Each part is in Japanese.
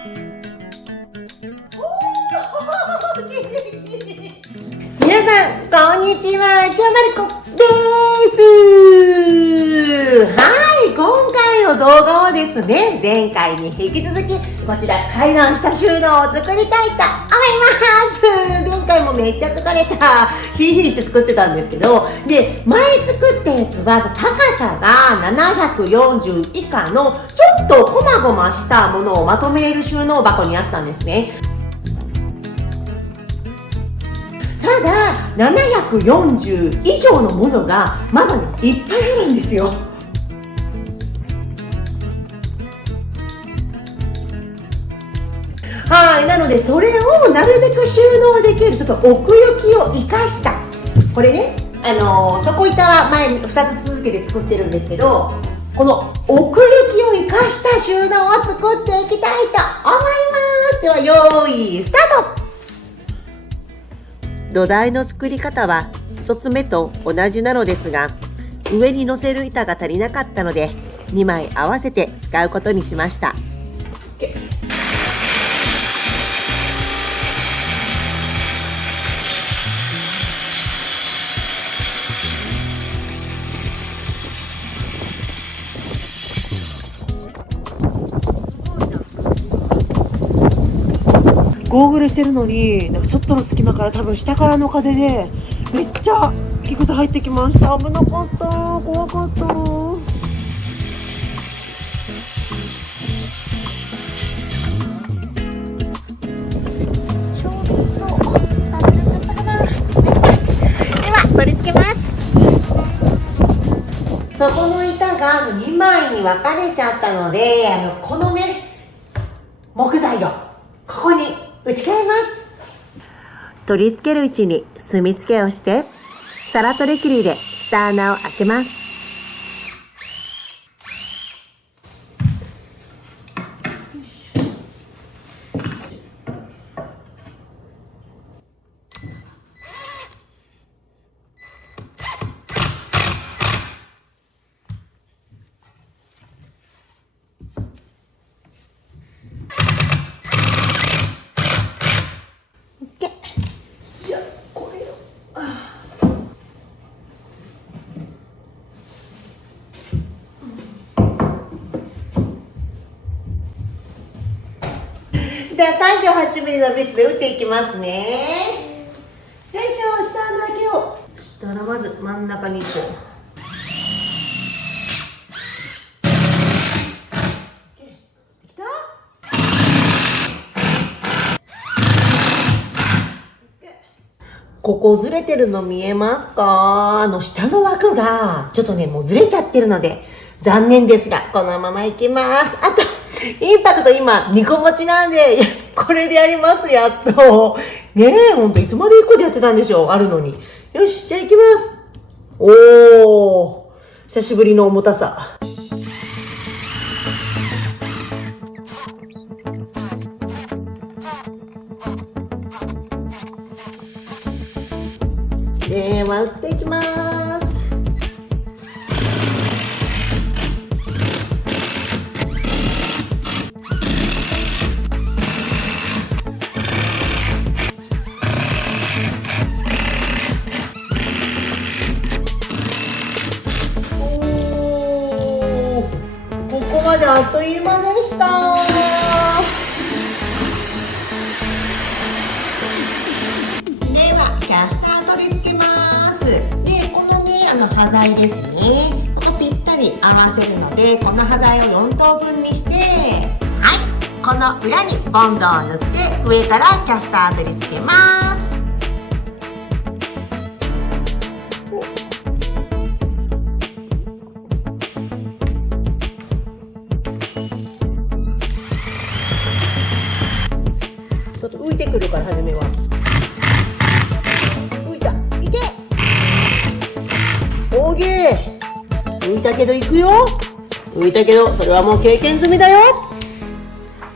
皆さんこんにちは、ちょまるこです。はい、今回の動画はですね、前回に引き続きこちら階段下収納を作りたいと思います。前回もめっちゃ疲れた、ヒーヒーして作ってたんですけど、で前作ったやつは高さが740以下のちょっとこまごましたものをまとめる収納箱にあったんですね。ただ740以上のものがまだねいっぱいあるんですよ。はい、なのでそれをなるべく収納できるちょっと奥行きを生かした、これね、底板は前に2つ続けて作ってるんですけど、この奥行きを生かした収納を作っていきたいと思います。では用意スタート。土台の作り方は1つ目と同じなのですが、上に乗せる板が足りなかったので2枚合わせて使うことにしました。ゴーグルしてるのに、なんかちょっとの隙間から多分下からの風でめっちゃ木くず入ってきました。危なかった、怖かった。ちょっと当たっちゃったかな。では取り付けます。そこの板が2枚に分かれちゃったので、このね木材をここに打ち替えます。取り付ける位置に墨付けをして、サラトレキリで下穴を開けます。じゃあ38ミリのビスで打っていきますね。よいしょ、下穴開けよう。そしたらまず真ん中にこう。できた？ここずれてるの見えますか？下の枠がちょっとねもうずれちゃってるので残念ですが、このままいきます。あとインパクト今2個持ちなんで、これでやります、やっと。ねえ、ほんといつまで1個でやってたんでしょう、あるのに。よし、じゃあ行きます。おー、久しぶりの重たさ。割っていきます。ここまであっという間でした。ではキャスター取り付けます。でこのね端材ですね、ここぴったり合わせるので、この端材を4等分にして、はい、この裏にボンドを塗って上からキャスター取り付けます。ちょっと浮いてくるから初めは。浮いた、いけ。オーケー。浮いたけど行くよ。浮いたけどそれはもう経験済みだよ。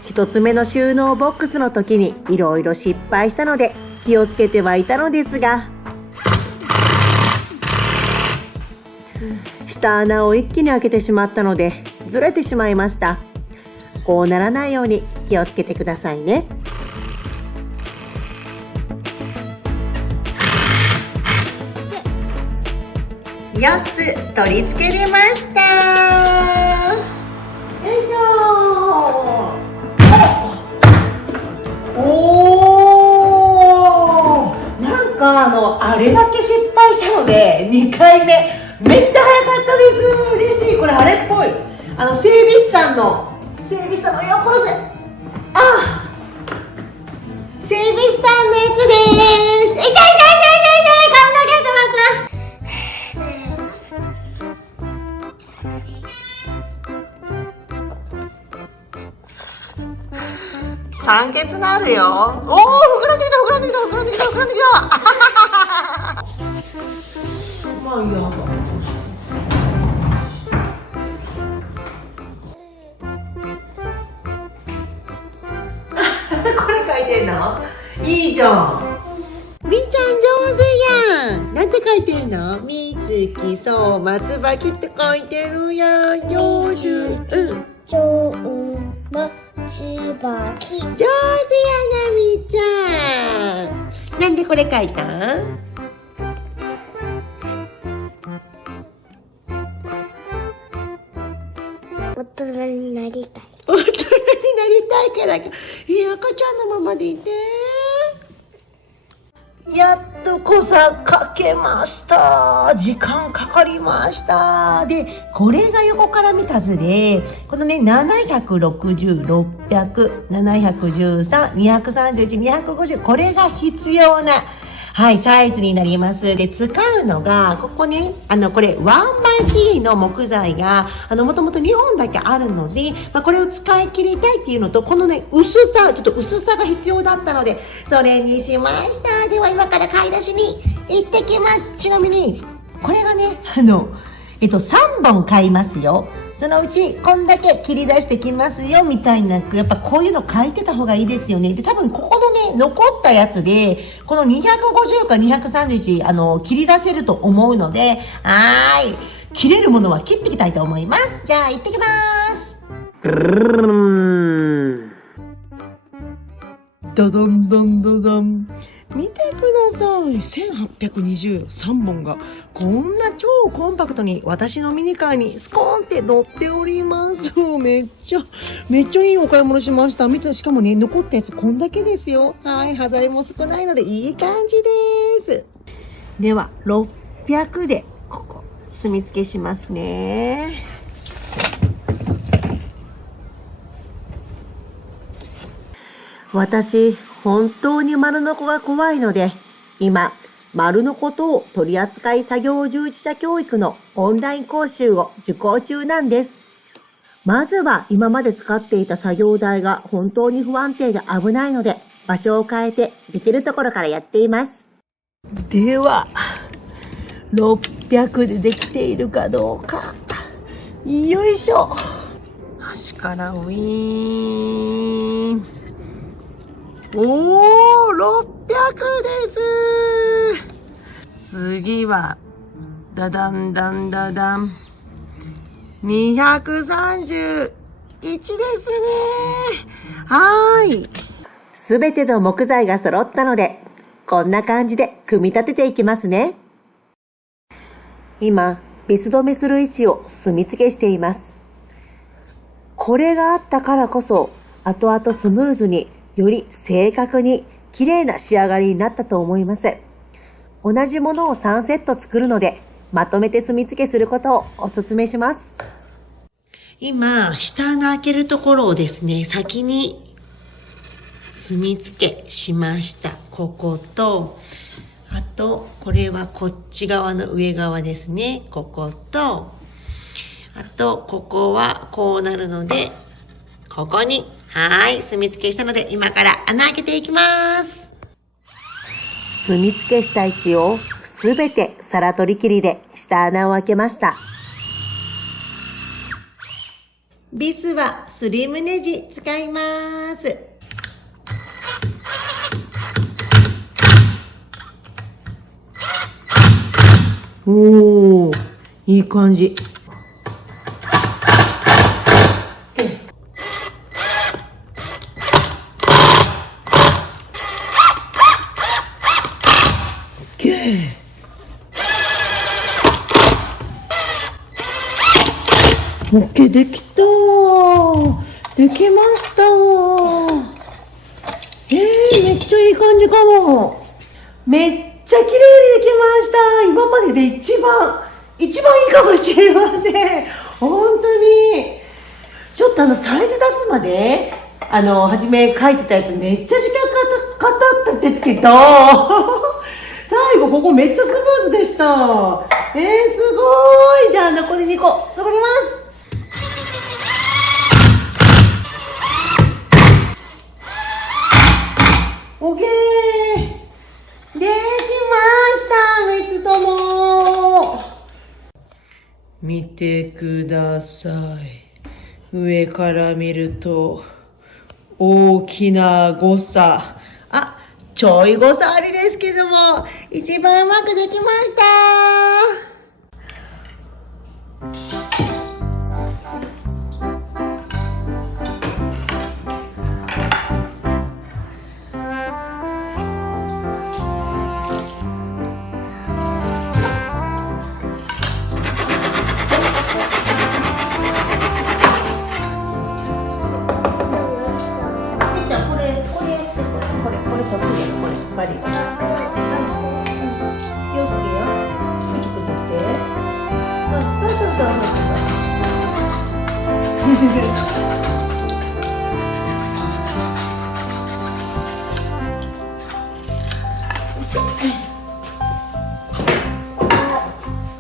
一つ目の収納ボックスの時にいろいろ失敗したので気をつけてはいたのですが、下穴を一気に開けてしまったのでずれてしまいました。こうならないように気をつけてくださいね。4つ取り付けれました。よいしょー。おー、なんかあれだけ失敗したので2回目めっちゃ早かったです。嬉しい。これあれっぽい、整備士さんの横のせ、整備士さんのやつです。痛い痛い痛い痛い痛い、髪の毛止まった。酸欠なるよ。おー、膨らんできた膨らんできた膨らんできた膨らんできた。まあいいや。これ書いてんの？いいじゃん。みーちゃん上手やん。なんて書いてんの？みつきそう松葉きって書いてるやん。上手。上手やな、みーちゃん。なんでこれ書いたん？大人になりたい。大人になりたいからか。赤ちゃんのままでいて。やっとこさかけました。時間かかりました。で、これが横から見た図で、このね、760、600、713、231、250、これが必要な、はい、サイズになります。で、使うのが、ここね、これ、1x3 の木材が、もともと2本だけあるので、これを使い切りたいっていうのと、このね、ちょっと薄さが必要だったので、それにしました。では、今から買い出しに行ってきます。ちなみに、これがね、3本買いますよ。そのうち、こんだけ切り出してきますよ、みたいな、やっぱこういうの書いてた方がいいですよね。で、多分ここのね、残ったやつで、この250か231、切り出せると思うので、切れるものは切っていきたいと思います。じゃあ、行ってきます。ドドンドンドドン。見てください。1823本がこんな超コンパクトに私のミニカーにスコーンって乗っております。めっちゃいいお買い物しました。見て、しかもね、残ったやつこんだけですよ。はい、端材も少ないのでいい感じです。では、600でここ墨付けしますね。私、本当に丸ノコが怖いので、今、丸ノコ等取扱作業従事者教育のオンライン講習を受講中なんです。まずは今まで使っていた作業台が本当に不安定で危ないので、場所を変えてできるところからやっています。では、600でできているかどうか。よいしょ。端からウィーン。600です。次は、ダダンダンダダン。231ですね。すべての木材が揃ったので、こんな感じで組み立てていきますね。今、ビス止めする位置を墨付けしています。これがあったからこそ、後々スムーズに、より正確に綺麗な仕上がりになったと思います。同じものを3セット作るので、まとめて墨付けすることをお勧めします。今、下穴開けるところをですね、先に墨付けしました。ここと、あと、これはこっち側の上側ですね。ここと、あと、ここはこうなるので、ここに、墨付けしたので、今から穴開けていきます。墨付けした位置をすべて皿取り切りで下穴を開けました。ビスはスリムネジ使います。おー、いい感じ。オッケー、できた。できました。めっちゃいい感じかも。めっちゃ綺麗にできました。今までで一番いいかもしれません。本当に。ちょっとサイズ出すまで、初め書いてたやつめっちゃ時間かかったんですけど、最後ここめっちゃスムーズでした。すごい。じゃあ残り2個、作ります。オッケー。できました。3つとも。見てください。上から見ると、大きな誤差。ちょい誤差ありですけども、一番うまくできました。バリ。気をつけよ。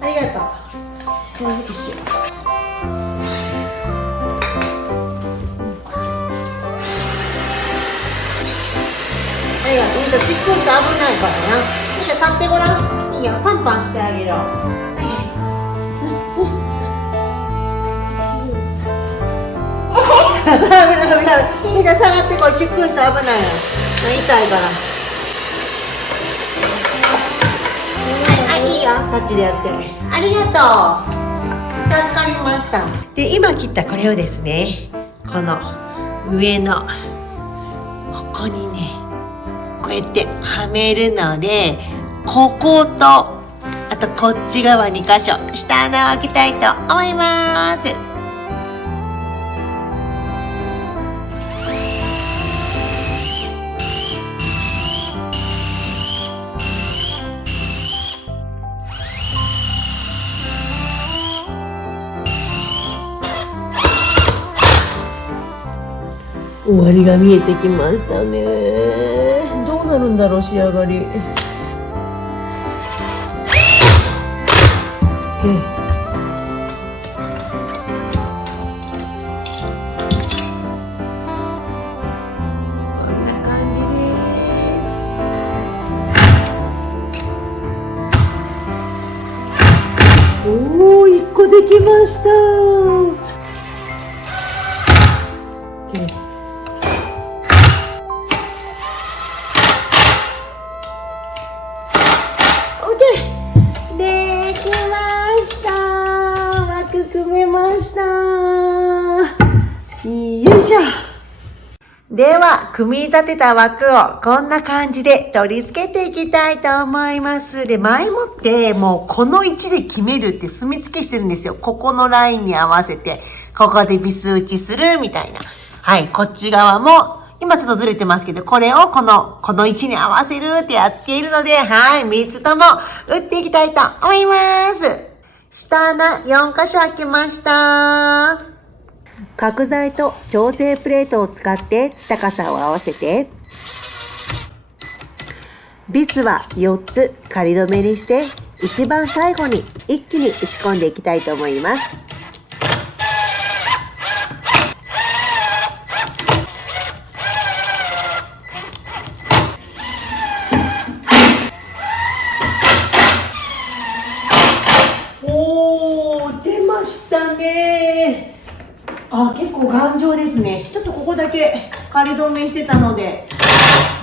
ありがとう。ありがとう。ちっこくて危ないからな。じゃあ立ってごらん。いいよ。パンパンしてあげる。危ない。みんな下がってこい。ちっこいして危ないよ。痛いから。いいよ。そっちでやって。ありがとう。助かりました。で、今切ったこれをですね、この上のここにね、こうやってはめるので、ここと、あとこっち側2箇所、下穴を開けたいと思います。終わりが見えてきましたね。どうなるんだろう、仕上がり。こんな感じです。おー、1個できました。できました。枠組めました。よいしょ。では、組み立てた枠をこんな感じで取り付けていきたいと思います。で、前もってもうこの位置で決めるって墨付けしてるんですよ。ここのラインに合わせて、ここでビス打ちするみたいな。はい、こっち側も、今ちょっとずれてますけど、これをこの位置に合わせるってやっているので、はい、3つとも打っていきたいと思います。下穴4箇所開けました。角材と調整プレートを使って高さを合わせて、ビスは4つ仮止めにして、一番最後に一気に打ち込んでいきたいと思います。出ましたね。結構頑丈ですね。ちょっとここだけ仮止めしてたので、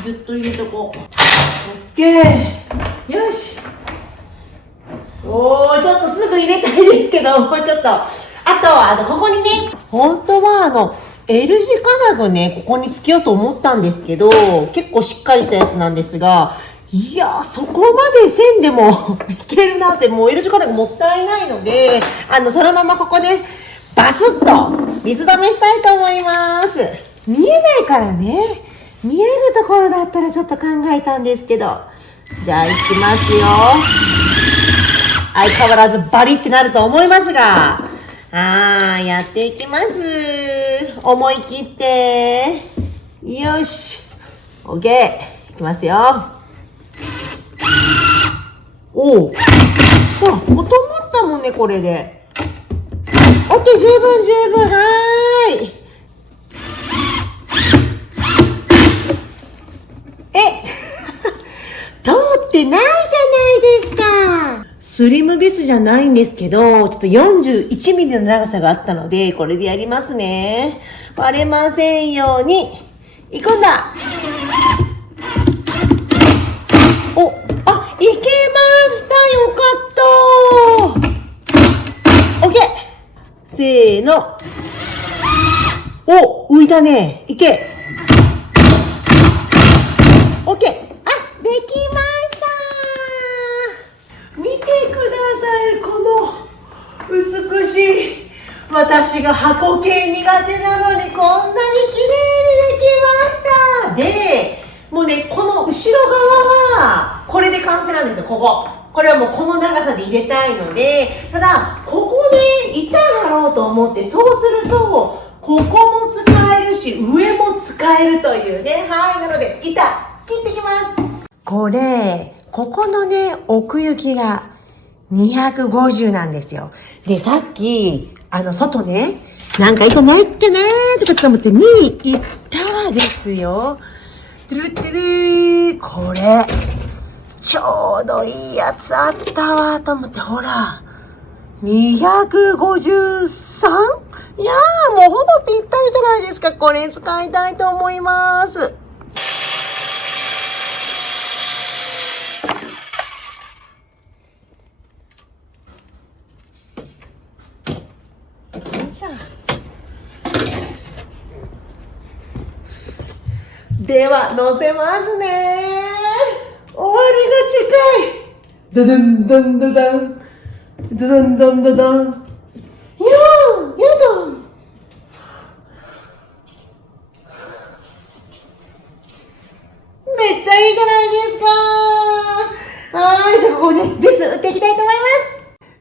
ぎゅっと入れとこう。オッケー。よし。ちょっとすぐ入れたいですけど、もうちょっと。あとは、ここにね、本当はL 字金具ね、ここにつけようと思ったんですけど、結構しっかりしたやつなんですが、いや、そこまでせんでもいけるなって、燃える時間がもったいないので、そのままここでバスッと水止めしたいと思います。見えないからね。見えるところだったらちょっと考えたんですけど。じゃあ行きますよ。相変わらずバリってなると思いますが。やっていきます。思い切って。よし。OK。いきますよ。おう。ほら、音持ったもんね、これで。OK、十分。はーい。通ってないじゃないですか。スリムビスじゃないんですけど、ちょっと41ミリの長さがあったので、これでやりますね。割れませんように。いくんだ。お、いけました。よかった。OK。せーの。お、浮いたね。いけ。OK。できました。見てください。この美しい。私が箱系苦手なのにこんなに綺麗にできました。で、もうね、この後ろ側は、これで完成なんですよ、ここ。これはもうこの長さで入れたいので、ただ、ここで板だろうと思って、そうすると、ここも使えるし、上も使えるというね。はい、なので、板、切ってきます。これ、ここのね、奥行きが250なんですよ。で、さっき、外ね、なんか板ないっけなーとか思って見に行ったらですよ。トゥルトゥルー、これ、ちょうどいいやつあったわと思って、ほら、253? いやー、もうほぼぴったりじゃないですか。これ使いたいと思います。では、乗せますね。終わりが近い。ドドンドンドドン。ドドンドンドドン。やだ。めっちゃいいじゃないですか。じゃあここね、ビス打っていきたいと思います。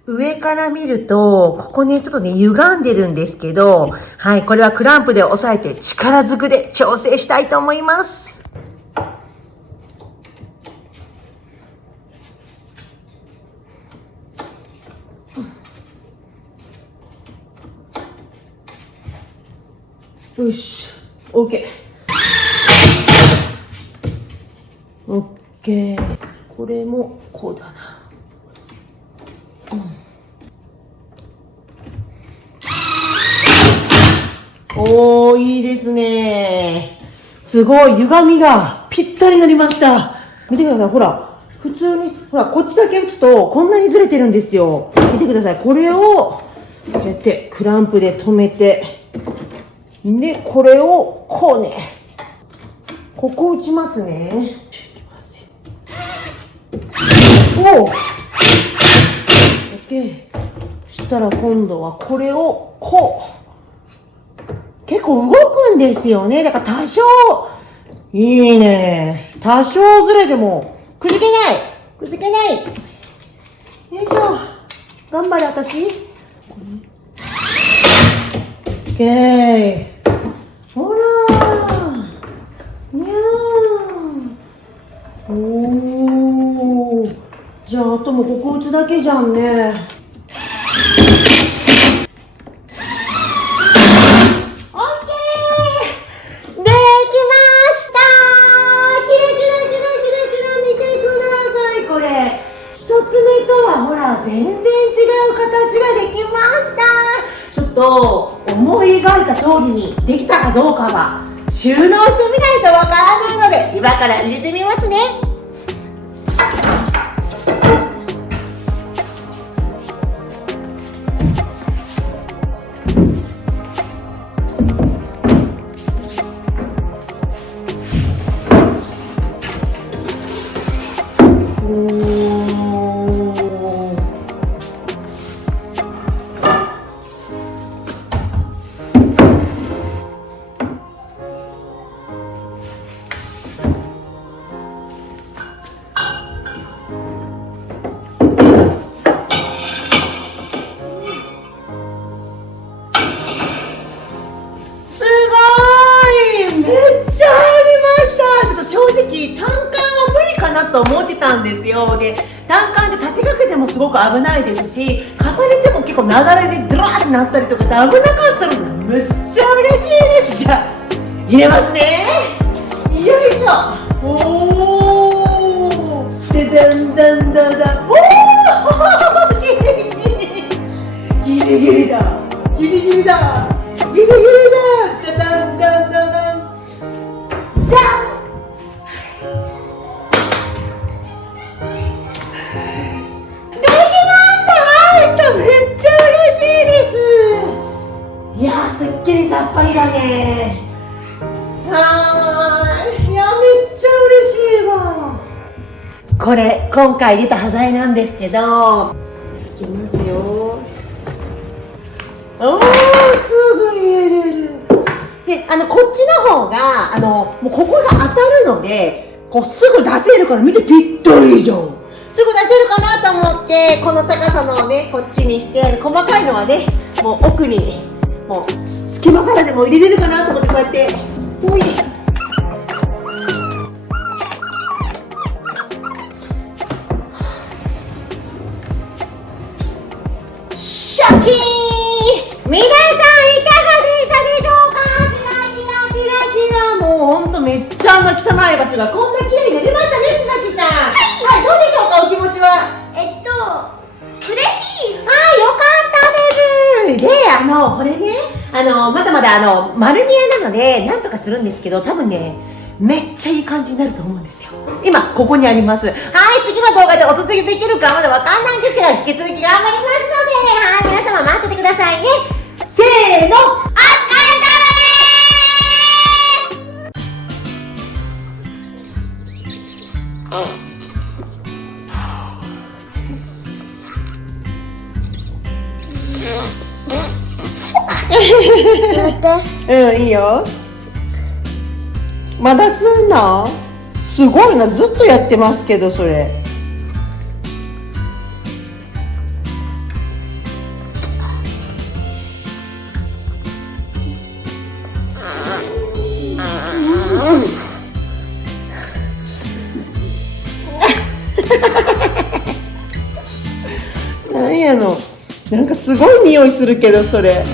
上から見ると、ここね、ちょっとね、歪んでるんですけど、はい、これはクランプで押さえて力ずくで調整したいと思います。よし、OK。OK。これもこうだな。おー、いいですね。すごい、歪みがぴったりになりました。見てください、ほら。普通に、ほら、こっちだけ打つと、こんなにずれてるんですよ。見てください、これを、こうやって、クランプで留めて、で、これを、こうね、ここ打ちますね。おー OK。そしたら今度はこれを、こう。結構動くんですよね。だから多少、いいね。多少ずれても、くじけない。よいしょ。頑張れ、私。オッケー。ほらー。にゃー。おー。じゃあ、あともここ打つだけじゃんね。全然違う形ができました。ちょっと思い描いた通りにできたかどうかは収納してみないとわからないので、今から入れてみますね。なと思ってたんですよ。で、単管で立てかけてもすごく危ないですし、重ねても結構流れでドラーってなったりとかして危なかったので、めっちゃ嬉しいです。じゃあ、入れますね。よいしょ。おー。で、だんだんだんだん。おーギリギリ。ギリギリだ。ギリギリだ。ギリギリだ。だんだんだんだん。じゃん。めっちゃ嬉しいです。いやー、すっきりさっぱりだね。いや、めっちゃ嬉しいわ。これ今回入れた端材なんですけど、いきますよ。おー、すぐ入れれる。で、こっちの方がもうここが当たるので、こうすぐ出せるから、見て、ぴったりじゃん。すぐ出せるかなと思って、この高さのをね、こっちにして、細かいのはね、もう奥に、もう隙間からでも入れれるかなと思って、こうやって、ほい。シャキーン。皆さんいかがでしたでしょうか。キラキラキラキラ。もうほんとめっちゃ汚い場所がこんな綺麗になりましたね、すなきちゃん。はい、どうでしょうか、お気持ちは。嬉しい。よかったです。で、これね、まだまだ丸見えなので、なんとかするんですけど、多分ね、めっちゃいい感じになると思うんですよ。今、ここにあります。はい、次の動画でお届けできるかまだわかんないんですけど、引き続き頑張りますので、はい、皆様待っててくださいね。せーの、お疲れ様うん、いいよ。まだすんの？すごいな、ずっとやってますけど、それ。なんやの、なんかすごい匂いするけど、それ。